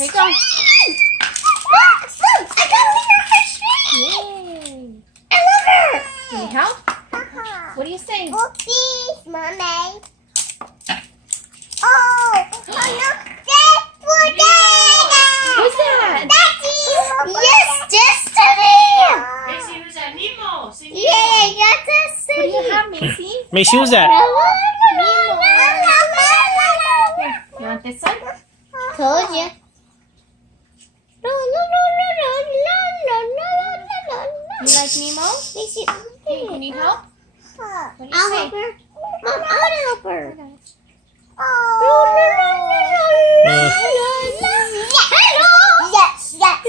Here you go. Look, I got her string. Yay. I love her. Can you help? What do you say? Whoopsies, Mommy. Oh, look, that's for Dada. Who's that? Yes, Destiny. Macie, who's that? Nemo. Sing Yeah, that's What do you Destiny. have, Macie? Macie, who's that? You want this one? Told you. You like Nemo? Hey, can you help? What do you I'll say? help her. Mom, I want to help her. Yes, yes.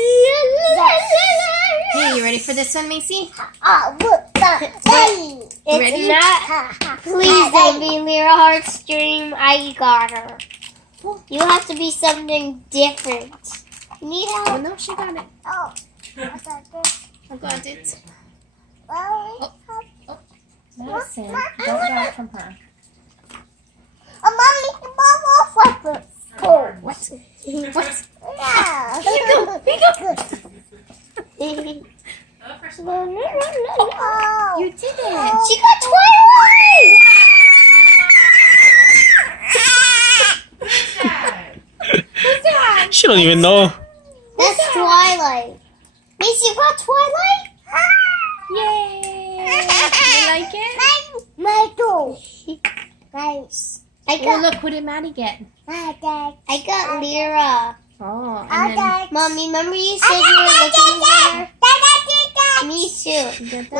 Hey, you ready for this one, Macie? It's not. Please don't be Lyra Heartstream. I got her. You have to be something different. You need Oh, help? no, she got it. Oh. I got it. Oh. Madison, don't grab from her. Mommy, Mom, flipper. Cool. What? What? Yeah. Here you go. You did it. She got Twilight. Who's that? She don't even know. That's Twilight. Macie, you got Twilight? Yay. You like it? Michael. Nice. Oh, look, who did Maddie get? I got Lyra. Oh, and then Mommy, remember you said you were looking for her? Me too. you get that?